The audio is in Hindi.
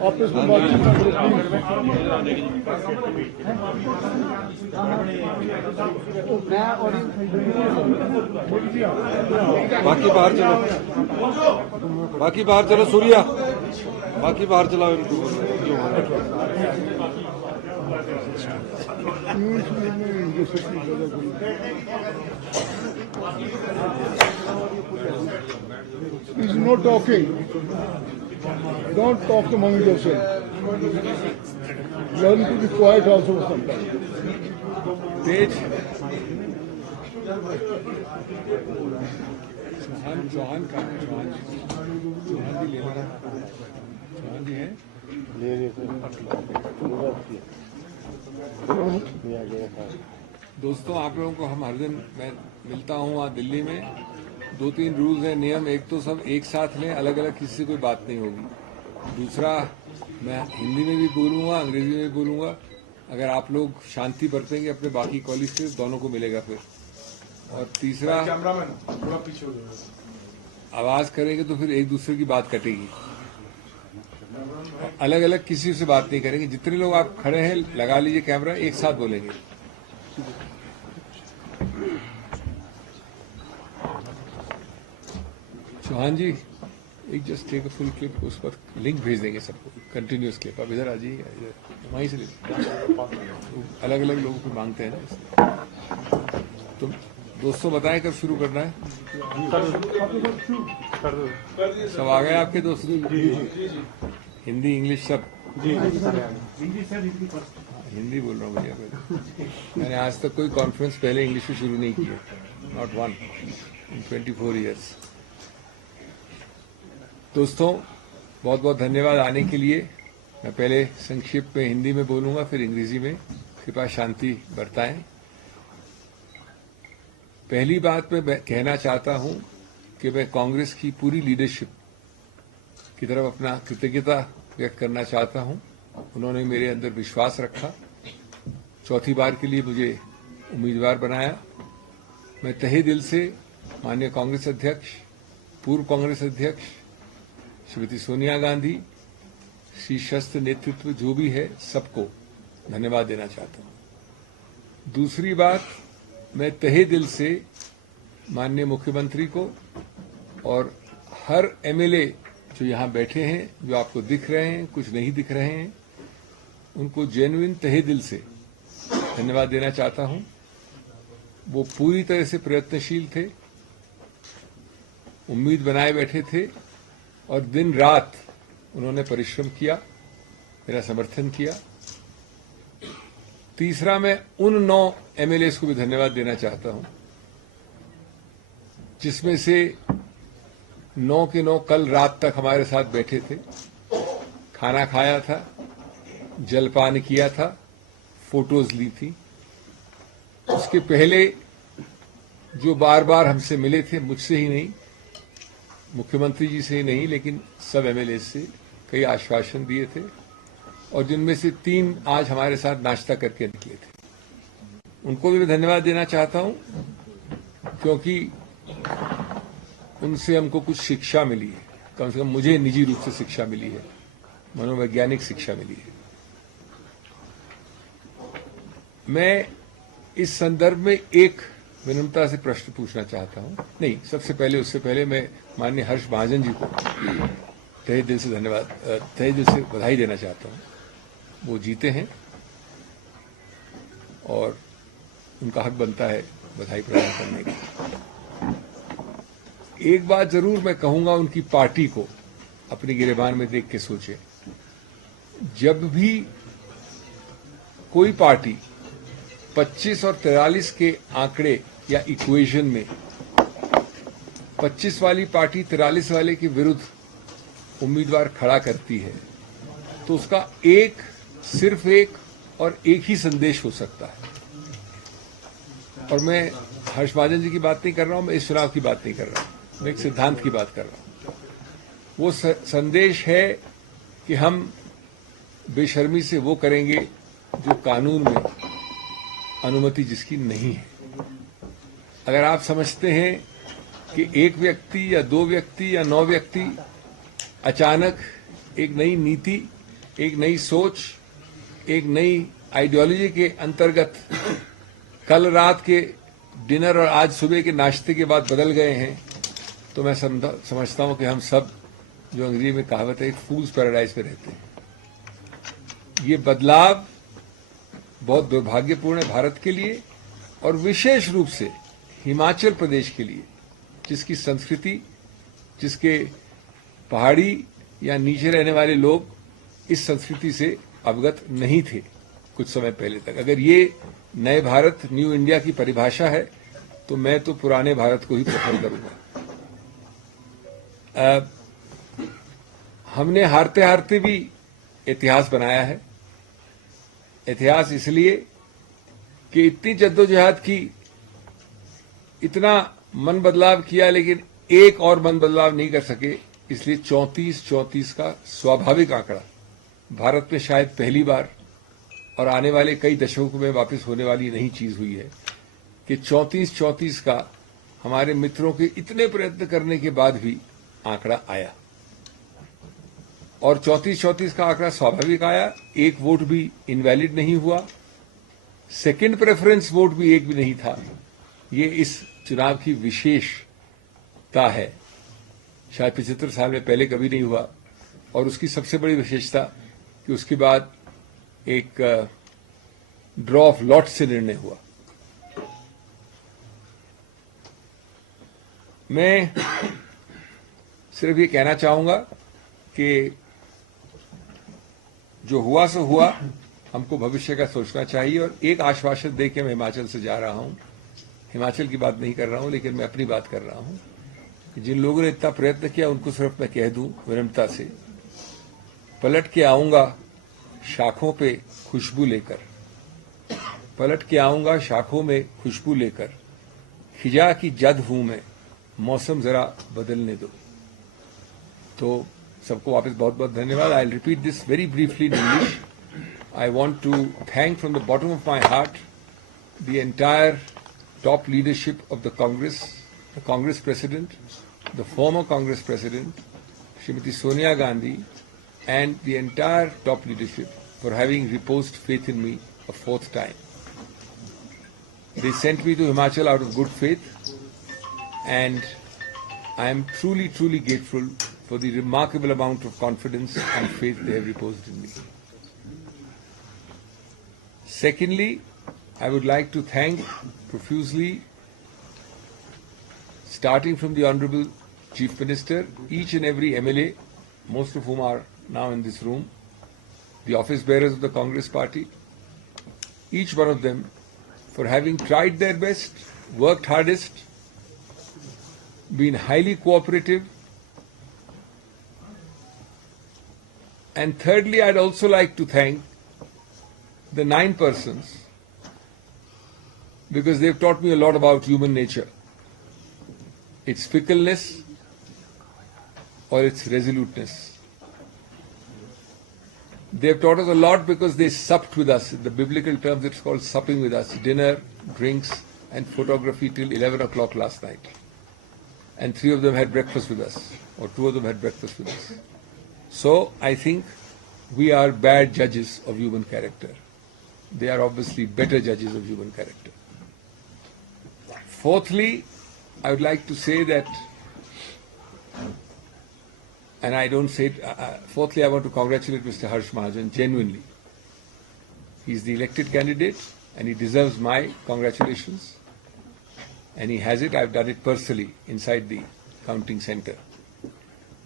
आपस में बातचीत बाकी बाहर चलो, बाकी बाहर चलो सूर्या, बाकी बाहर चलाओ इनको। He's not talking. Don't talk among yourselves. Learn to be quiet also sometimes. तेज चौहान का चौहान जी लेना, चौहान जी हैं। दोस्तों, आप लोगों को हम हर दिन मैं मिलता हूँ वहाँ दिल्ली में। 2-3 रूल्स हैं, नियम। एक तो सब एक साथ लें, अलग अलग किसी से कोई बात नहीं होगी। दूसरा, मैं हिंदी में भी बोलूँगा, अंग्रेजी में भी बोलूँगा। अगर आप लोग शांति बरतेंगे अपने बाकी कॉलीग से, दोनों को मिलेगा फिर। और तीसरा, आवाज करेंगे तो फिर एक दूसरे की बात कटेगी। अलग अलग किसी से बात नहीं करेंगे। जितने लोग आप खड़े हैं लगा लीजिए कैमरा, एक साथ बोलेंगे। चौहान जी, एक just take a full clip, उस पर लिंक भेज देंगे सबको, कंटिन्यूस क्लिप। अब इधर आ जाइए, वहीं से अलग अलग लोगों को मांगते हैं ना। तो दोस्तों बताएं कब शुरू करना है? सब आ गए आपके दोस्त? हिंदी इंग्लिश सब? हिंदी बोल रहा हूँ भैया। मैंने आज तक कोई कॉन्फ्रेंस पहले इंग्लिश में शुरू नहीं किया, नॉट वन इन 24 ईयर्स। दोस्तों, बहुत बहुत धन्यवाद आने के लिए। मैं पहले संक्षिप्त में हिंदी में बोलूंगा, फिर अंग्रेजी में। कृपया शांति बरताएं। पहली बात मैं कहना चाहता हूं कि मैं कांग्रेस की पूरी लीडरशिप की तरफ अपना कृतज्ञता व्यक्त करना चाहता हूं। उन्होंने मेरे अंदर विश्वास रखा, चौथी बार के लिए मुझे उम्मीदवार बनाया। मैं तहे दिल से माननीय कांग्रेस अध्यक्ष, पूर्व कांग्रेस अध्यक्ष श्रीमती सोनिया गांधी, शीर्षस्थ नेतृत्व जो भी है, सबको धन्यवाद देना चाहता हूं। दूसरी बात, मैं तहे दिल से माननीय मुख्यमंत्री को और हर एमएलए जो यहां बैठे हैं, जो आपको दिख रहे हैं, कुछ नहीं दिख रहे हैं, उनको जेन्युइन तहे दिल से धन्यवाद देना चाहता हूं। वो पूरी तरह से प्रयत्नशील थे, उम्मीद बनाए बैठे थे और दिन रात उन्होंने परिश्रम किया, मेरा समर्थन किया। तीसरा, मैं उन 9 एमएलए को भी धन्यवाद देना चाहता हूं, जिसमें से 9 के 9 कल रात तक हमारे साथ बैठे थे, खाना खाया था, जलपान किया था, फोटोज ली थी। उसके पहले जो बार बार हमसे मिले थे, मुझसे ही नहीं, मुख्यमंत्री जी से ही नहीं, लेकिन सब एमएलए से कई आश्वासन दिए थे, और जिनमें से 3 आज हमारे साथ नाश्ता करके निकले थे। उनको भी मैं धन्यवाद देना चाहता हूं, क्योंकि उनसे हमको कुछ शिक्षा मिली है। कम से कम मुझे निजी रूप से शिक्षा मिली है, मनोवैज्ञानिक शिक्षा मिली है। मैं इस संदर्भ में एक विनम्रता से प्रश्न पूछना चाहता हूं। नहीं, सबसे पहले, उससे पहले मैं माननीय हर्ष महाजन जी को तहे दिल से धन्यवाद, तहे दिल से बधाई देना चाहता हूं। वो जीते हैं और उनका हक बनता है बधाई प्रदान करने का। एक बात जरूर मैं कहूंगा, उनकी पार्टी को अपनी गिरेबान में देख के सोचे। जब भी कोई पार्टी 25 और 43 के आंकड़े या इक्वेशन में 25 वाली पार्टी 43 वाले के विरुद्ध उम्मीदवार खड़ा करती है तो उसका सिर्फ एक और एक ही संदेश हो सकता है। और मैं हर्ष महाजन जी की बात नहीं कर रहा हूं, मैं इस चुनाव की बात नहीं कर रहा हूं, मैं एक सिद्धांत की बात कर रहा हूं। वो संदेश है कि हम बेशर्मी से वो करेंगे जो कानून में अनुमति जिसकी नहीं है। अगर आप समझते हैं कि एक व्यक्ति या 2 व्यक्ति या 9 व्यक्ति अचानक एक नई नीति, एक नई सोच, एक नई आइडियोलॉजी के अंतर्गत कल रात के डिनर और आज सुबह के नाश्ते के बाद बदल गए हैं, तो मैं समझता हूं कि हम सब, जो अंग्रेजी में कहावत है, एक फूल्स पैराडाइज में रहते हैं। ये बदलाव बहुत दुर्भाग्यपूर्ण है भारत के लिए और विशेष रूप से हिमाचल प्रदेश के लिए, जिसकी संस्कृति, जिसके पहाड़ी या नीचे रहने वाले लोग इस संस्कृति से अवगत नहीं थे कुछ समय पहले तक। अगर ये नए भारत, न्यू इंडिया की परिभाषा है तो मैं तो पुराने भारत को ही प्रेफर करूंगा। हमने हारते हारते भी इतिहास बनाया है। इतिहास इसलिए कि इतनी जद्दोजहद की, इतना मन बदलाव किया, लेकिन एक और मन बदलाव नहीं कर सके। इसलिए 34-34 का स्वाभाविक आंकड़ा भारत में शायद पहली बार और आने वाले कई दशकों में वापस होने वाली नई चीज हुई है कि 34-34 का हमारे मित्रों के इतने प्रयत्न करने के बाद भी आंकड़ा आया। और 34-34 का आंकड़ा स्वाभाविक आया, एक वोट भी इनवैलिड नहीं हुआ, सेकंड प्रेफरेंस वोट भी एक भी नहीं था। ये इस चुनाव की विशेषता है, शायद 75 साल में पहले कभी नहीं हुआ। और उसकी सबसे बड़ी विशेषता कि उसके बाद एक ड्रॉ ऑफ लॉट से निर्णय हुआ। मैं सिर्फ ये कहना चाहूंगा कि जो हुआ सो हुआ, हमको भविष्य का सोचना चाहिए। और एक आश्वासन दे के मैं हिमाचल से जा रहा हूं, हिमाचल की बात नहीं कर रहा हूं, लेकिन मैं अपनी बात कर रहा हूं कि जिन लोगों ने इतना प्रयत्न किया उनको सिर्फ मैं कह दूं विनम्रता से, पलट के आऊंगा शाखों पे खुशबू लेकर, पलट के आऊंगा शाखों में खुशबू लेकर, खिजा की जद हूं मैं, मौसम जरा बदलने दो। तो सबको वापस बहुत बहुत धन्यवाद। I will repeat this very briefly in English. I want to thank from the bottom of my heart the entire top leadership of the Congress President, the former Congress President, Srimati Sonia Gandhi, and the entire top leadership for having reposed faith in me a 4th time. They sent me to Himachal out of good faith, and I am truly, truly grateful for the remarkable amount of confidence and faith they have reposed in me. Secondly, I would like to thank profusely, starting from the Honourable Chief Minister, each and every MLA, most of whom are now in this room, the office bearers of the Congress Party, each one of them for having tried their best, worked hardest, been highly cooperative. And thirdly, I'd also like to thank the 9 persons, because they've taught me a lot about human nature, its fickleness or its resoluteness. They've taught us a lot because they supped with us. In the biblical terms, it's called supping with us. Dinner, drinks, and photography till 11 o'clock last night. And 3 of them had breakfast with us, or 2 of them had breakfast with us. So I think we are bad judges of human character. They are obviously better judges of human character. Fourthly, I would like to say that, and I don't say it, fourthly, I want to congratulate Mr. Harsh Mahajan genuinely. He's the elected candidate and he deserves my congratulations. And he has it. I've done it personally inside the counting center.